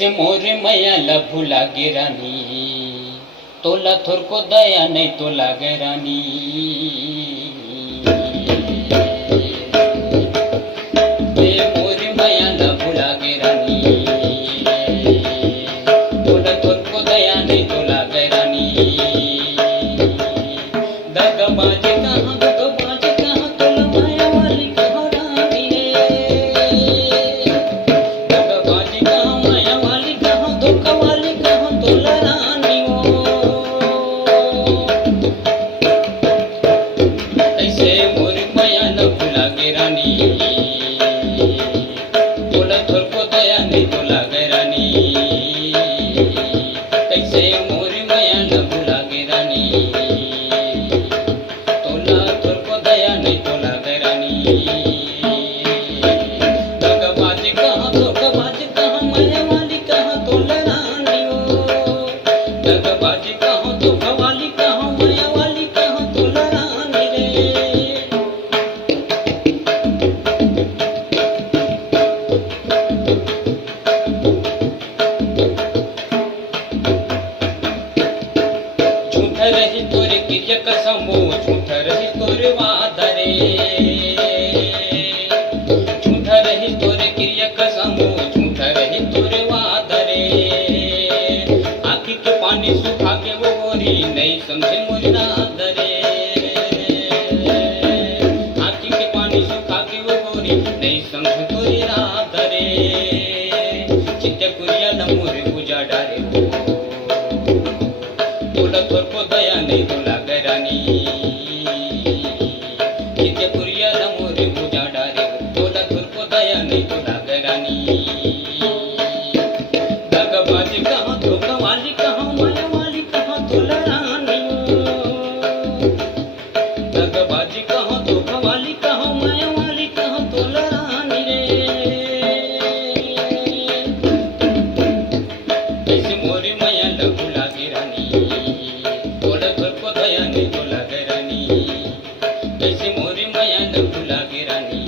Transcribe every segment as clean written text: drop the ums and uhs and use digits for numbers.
कैसे मोरे मैयाला भुला गे रानी, तोला थोर को दया नहीं तो लागे रानी। मोरे मैयाला भुला गे रानी, तोला थोर को दया नहीं तो लागे रानी। दगाबाज कहाँ दगाबाज कहाँ, तोला माया वाली कहाँ रानी रे। दगाबाज कहाँ माया वाली कहाँ, धोखा वाली कहाँ, तोला रानी हो। कैसे मोरे मैयाला भुला गे रानी, तोला थोर को दया नहीं तो लागे रानी। कैसे मोरे मैयाला भुला गे रानी, तोला थोर को दया नहीं तो लागे रानी। दगाबाज कहाँ धोखाबाज कहाँ, माया वाली कहाँ, तोला रानी हो। दगाबाज कहाँ धोखा वाली कहाँ, माया वाली कहाँ, तोला रानी रे। झूठ रही तोरे क्रिया कसमो, झूठ रही तोरे वादा रे। झूठ रही तोरे क्रिया कसमो, झूठ रही तोरे वादा रे। आँखी के पानी सुखा के वो गोरी नहीं समझे मोरी रात रे। आँखी के पानी सुखा के वो गोरी नहीं समझे तोरी रात रे। चित्ते कुरिया न मोरे पूजा डारे हो, तोला थोर को दया नहीं तो लागे रानी। चित्ते कुरिया न मोरे पूजा डारे हो, तोला थोर को दया नहीं तो लागे रानी। दगाबाज कहाँ धोखा वाली कहाँ, माया वाली कहाँ, तोला रानी हो। दगाबाज कहाँ धोखा वाली कहाँ, माया वाली कहाँ, तोला रानी रे। कैसे मोरे मैयाला भुला गे रानी, तोला थोर को दया नहीं तो लागे रानी। कैसे मोरे मैयाला भुला गे रानी,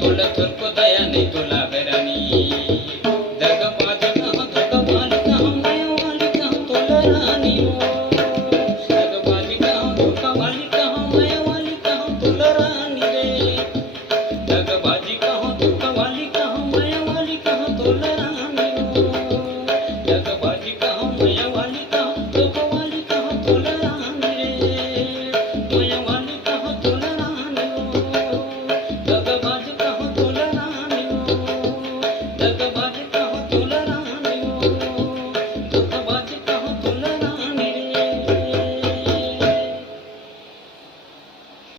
तोला थोर को दया नहीं तो लागे रानी। दगाबाज कहाँ धोखा वाली कहाँ, माया वाली कहाँ, तोला रानी हो। दगाबाज कहाँ धोखा वाली कहाँ, माया वाली कहाँ, तोला रानी रे। दगाबाज कहाँ धोखा वाली कहाँ, माया वाली कहाँ, तोला रानी हो। दगाबाज कहाँ माया वाली कहाँ, धोखा वाली कहाँ, तोला